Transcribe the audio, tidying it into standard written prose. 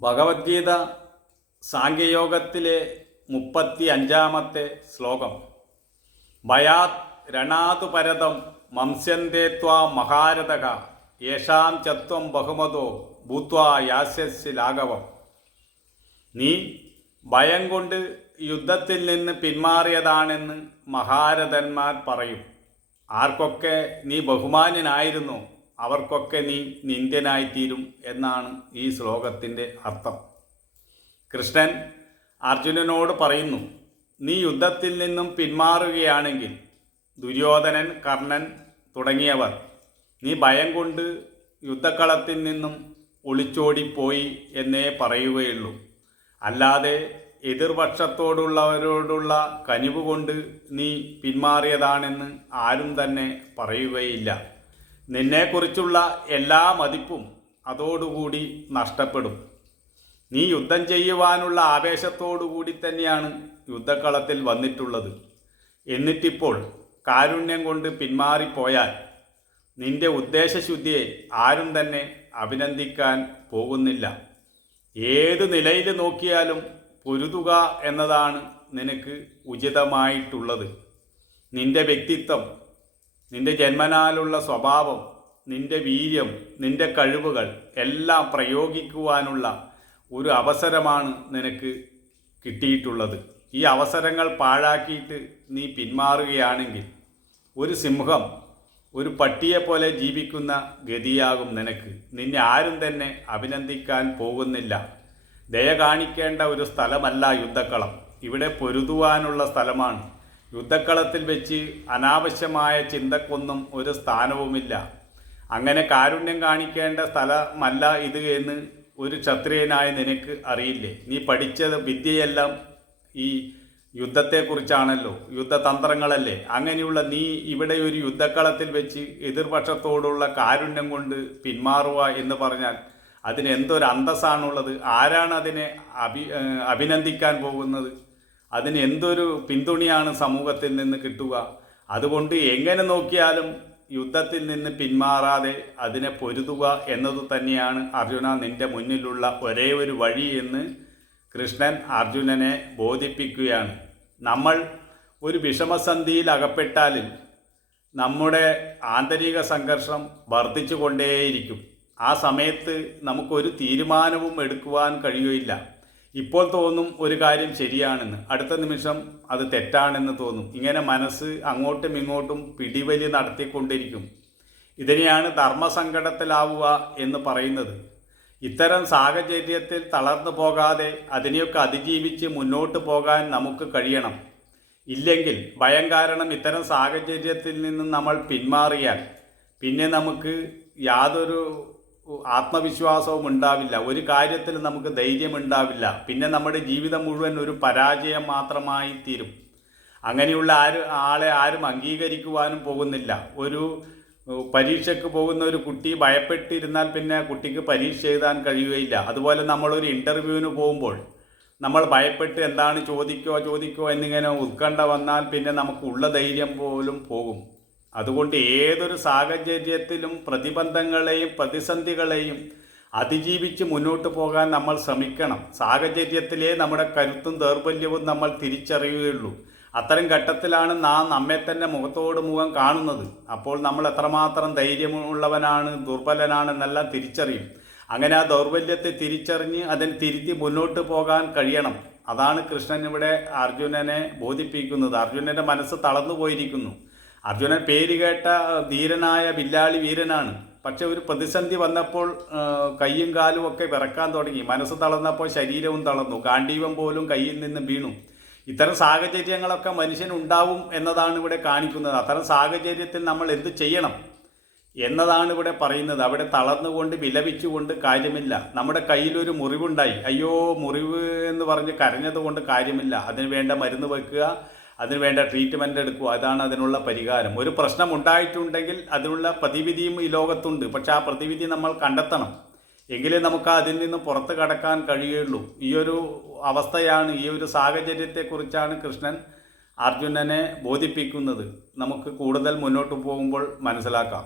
ഭഗവത്ഗീത സാംഖ്യയോഗത്തിലെ 35-ാമത്തെ ശ്ലോകം. ഭയാത് രണാതു പരതം മംസ്യന്തേ ത്വാ മഹാരഥക യേഷാം ചത്വം ബഹുമതോ ഭൂത്വാ യാസ്യസി ലാഘവം. നീ ഭയം കൊണ്ട് യുദ്ധത്തിൽ നിന്ന് പിന്മാറിയതാണെന്ന് മഹാരഥന്മാർ പറയും. ആർക്കൊക്കെ നീ ബഹുമാന്യനായിരുന്നു അവർക്കൊക്കെ നീ നിന്ദ്യനായിത്തീരും എന്നാണ് ഈ ശ്ലോകത്തിൻ്റെ അർത്ഥം. കൃഷ്ണൻ അർജുനനോട് പറയുന്നു, നീ യുദ്ധത്തിൽ നിന്നും പിന്മാറുകയാണെങ്കിൽ ദുര്യോധനൻ, കർണൻ തുടങ്ങിയവർ നീ ഭയം കൊണ്ട് യുദ്ധക്കളത്തിൽ നിന്നും ഒളിച്ചോടിപ്പോയി എന്നേ പറയുകയുള്ളൂ. അല്ലാതെ എതിർപക്ഷത്തോടുള്ളവരോടുള്ള കനിവ് കൊണ്ട് നീ പിന്മാറിയതാണെന്ന് ആരും തന്നെ പറയുകയില്ല. നിന്നെക്കുറിച്ചുള്ള എല്ലാ മതിപ്പും അതോടുകൂടി നഷ്ടപ്പെടും. നീ യുദ്ധം ചെയ്യുവാനുള്ള ആവേശത്തോടുകൂടി തന്നെയാണ് യുദ്ധക്കളത്തിൽ വന്നിട്ടുള്ളത്. എന്നിട്ടിപ്പോൾ കാരുണ്യം കൊണ്ട് പിന്മാറിപ്പോയാൽ നിന്റെ ഉദ്ദേശശുദ്ധിയെ ആരും തന്നെ അഭിനന്ദിക്കാൻ പോകുന്നില്ല. ഏത് നിലയിൽ നോക്കിയാലും പൊരുതുക എന്നതാണ് നിനക്ക് ഉചിതമായിട്ടുള്ളത്. നിന്റെ വ്യക്തിത്വം, നിന്റെ ജന്മനാലുള്ള സ്വഭാവം, നിന്റെ വീര്യം, നിന്റെ കഴിവുകൾ എല്ലാം പ്രയോഗിക്കുവാനുള്ള ഒരു അവസരമാണ് നിനക്ക് കിട്ടിയിട്ടുള്ളത്. ഈ അവസരങ്ങൾ പാഴാക്കിയിട്ട് നീ പിന്മാറുകയാണെങ്കിൽ ഒരു സിംഹം ഒരു പട്ടിയെപ്പോലെ ജീവിക്കുന്ന ഗതിയാകും നിനക്ക്. നിന്നെ ആരും തന്നെ അഭിനന്ദിക്കാൻ പോകുന്നില്ല. ദയ കാണിക്കേണ്ട ഒരു സ്ഥലമല്ല യുദ്ധക്കളം. ഇവിടെ പൊരുതുവാനുള്ള സ്ഥലമാണ്. യുദ്ധക്കളത്തിൽ വെച്ച് അനാവശ്യമായ ചിന്തക്കൊന്നും ഒരു സ്ഥാനവുമില്ല. അങ്ങനെ കാരുണ്യം കാണിക്കേണ്ട സ്ഥലമല്ല ഇത് എന്ന് ഒരു ക്ഷത്രിയനായ നിനക്ക് അറിയില്ലേ? നീ പഠിച്ച വിദ്യയെല്ലാം ഈ യുദ്ധത്തെക്കുറിച്ചാണല്ലോ, യുദ്ധതന്ത്രങ്ങളല്ലേ. അങ്ങനെയുള്ള നീ ഇവിടെ ഒരു യുദ്ധക്കളത്തിൽ വെച്ച് എതിർപക്ഷത്തോടുള്ള കാരുണ്യം കൊണ്ട് പിന്മാറുക എന്ന് പറഞ്ഞാൽ അതിന് എന്തൊരു അന്തസ്സാണുള്ളത്? ആരാണ് അതിനെ അഭിനന്ദിക്കാൻ പോകുന്നത്? അതിന് എന്തൊരു പിന്തുണയാണ് സമൂഹത്തിൽ നിന്ന് കിട്ടുക? അതുകൊണ്ട് എങ്ങനെ നോക്കിയാലും യുദ്ധത്തിൽ നിന്ന് പിന്മാറാതെ അതിനെ പൊരുതുക എന്നതു തന്നെയാണ് അർജുന നിൻ്റെ മുന്നിലുള്ള ഒരേ ഒരു വഴി എന്ന് കൃഷ്ണൻ അർജുനനെ ബോധിപ്പിക്കുകയാണ്. നമ്മൾ ഒരു വിഷമസന്ധിയിൽ അകപ്പെട്ടാൽ നമ്മുടെ ആന്തരിക സംഘർഷം വർദ്ധിച്ചു കൊണ്ടേയിരിക്കും. ആ സമയത്ത് നമുക്കൊരു തീരുമാനവും എടുക്കുവാൻ കഴിയുകയില്ല. ഇപ്പോൾ തോന്നും ഒരു കാര്യം ശരിയാണെന്ന്, അടുത്ത നിമിഷം അത് തെറ്റാണെന്ന് തോന്നും. ഇങ്ങനെ മനസ്സ് അങ്ങോട്ടും ഇങ്ങോട്ടും പിടിവലി നടത്തിക്കൊണ്ടിരിക്കും. ഇതിനെയാണ് ധർമ്മസങ്കടത്തിലാവുക എന്ന് പറയുന്നത്. ഇത്തരം സാഹചര്യത്തിൽ തളർന്നു പോകാതെ അതിനെയൊക്കെ അതിജീവിച്ച് മുന്നോട്ട് പോകാൻ നമുക്ക് കഴിയണം. ഇല്ലെങ്കിൽ ഭയം കാരണം ഇത്തരം സാഹചര്യത്തിൽ നിന്നും നമ്മൾ പിന്മാറിയാൽ പിന്നെ നമുക്ക് യാതൊരു ആത്മവിശ്വാസവും ഉണ്ടാവില്ല. ഒരു കാര്യത്തിൽ നമുക്ക് ധൈര്യമുണ്ടാവില്ല. പിന്നെ നമ്മുടെ ജീവിതം മുഴുവൻ ഒരു പരാജയം മാത്രമായി തീരും. അങ്ങനെയുള്ള ആളെ ആരും അംഗീകരിക്കുവാനും പോകുന്നില്ല. ഒരു പരീക്ഷയ്ക്ക് പോകുന്ന ഒരു കുട്ടി ഭയപ്പെട്ടിരുന്നാൽ പിന്നെ കുട്ടിക്ക് പരീക്ഷ എഴുതാൻ കഴിയുകയില്ല. അതുപോലെ നമ്മളൊരു ഇൻ്റർവ്യൂവിന് പോകുമ്പോൾ നമ്മൾ ഭയപ്പെട്ട് എന്താണ് ചോദിക്കോ എന്നിങ്ങനെ ഉത്കണ്ഠ വന്നാൽ പിന്നെ നമുക്കുള്ള ധൈര്യം പോലും പോകും. അതുകൊണ്ട് ഏതൊരു സാഹചര്യത്തിലും പ്രതിബന്ധങ്ങളെയും പ്രതിസന്ധികളെയും അതിജീവിച്ച് മുന്നോട്ട് പോകാൻ നമ്മൾ ശ്രമിക്കണം. സാഹചര്യത്തിലേ നമ്മുടെ കരുത്തും ദൗർബല്യവും നമ്മൾ തിരിച്ചറിയുകയുള്ളൂ. അത്തരം ഘട്ടത്തിലാണ് നാം നമ്മെ തന്നെ മുഖത്തോട് മുഖം കാണുന്നത്. അപ്പോൾ നമ്മൾ എത്രമാത്രം ധൈര്യമുള്ളവനാണ് ദുർബലനാണെന്നെല്ലാം തിരിച്ചറിയും. അങ്ങനെ ആ ദൗർബല്യത്തെ തിരിച്ചറിഞ്ഞ് അതിനെ തിരുത്തി മുന്നോട്ട് പോകാൻ കഴിയണം. അതാണ് കൃഷ്ണൻ ഇവിടെ അർജുനനെ ബോധിപ്പിക്കുന്നത്. അർജുനൻ്റെ മനസ്സ് തളർന്നു പോയിരിക്കുന്നു. അർജുനൻ പേര് കേട്ട ധീരനായ വില്ലാളി വീരനാണ്. പക്ഷെ ഒരു പ്രതിസന്ധി വന്നപ്പോൾ കൈയും കാലും ഒക്കെ വിറക്കാൻ തുടങ്ങി. മനസ്സ് തളർന്നപ്പോൾ ശരീരവും തളർന്നു. ഗാണ്ഡീവം പോലും കയ്യിൽ നിന്ന് വീണു. ഇത്തരം സാഹചര്യങ്ങളൊക്കെ മനുഷ്യനുണ്ടാവും എന്നതാണ് ഇവിടെ കാണിക്കുന്നത്. അത്തരം സാഹചര്യത്തിൽ നമ്മൾ എന്ത് ചെയ്യണം എന്നതാണ് ഇവിടെ പറയുന്നത്. അവിടെ തളർന്നുകൊണ്ട് വിലപിച്ചുകൊണ്ട് കാര്യമില്ല. നമ്മുടെ കയ്യിലൊരു മുറിവുണ്ടായി, അയ്യോ മുറിവ് എന്ന് പറഞ്ഞ് കരഞ്ഞതുകൊണ്ട് കാര്യമില്ല. അതിന് വേണ്ട മരുന്ന് വെക്കുക, അതിന് വേണ്ട ട്രീറ്റ്മെൻറ്റ് എടുക്കുക. അതാണ് അതിനുള്ള പരിഹാരം. ഒരു പ്രശ്നം ഉണ്ടായിട്ടുണ്ടെങ്കിൽ അതിനുള്ള പ്രതിവിധിയും ഈ ലോകത്തുണ്ട്. പക്ഷെ ആ പ്രതിവിധി നമ്മൾ കണ്ടെത്തണം. എങ്കിലേ നമുക്ക് അതിൽ നിന്ന് പുറത്ത് കടക്കാൻ കഴിയുള്ളൂ. ഈ ഒരു അവസ്ഥയാണ്, ഈ ഒരു സാഹചര്യത്തെക്കുറിച്ചാണ് കൃഷ്ണൻ അർജുനനെ ബോധിപ്പിക്കുന്നത്. നമുക്ക് കൂടുതൽ മുന്നോട്ട് പോകുമ്പോൾ മനസ്സിലാക്കാം.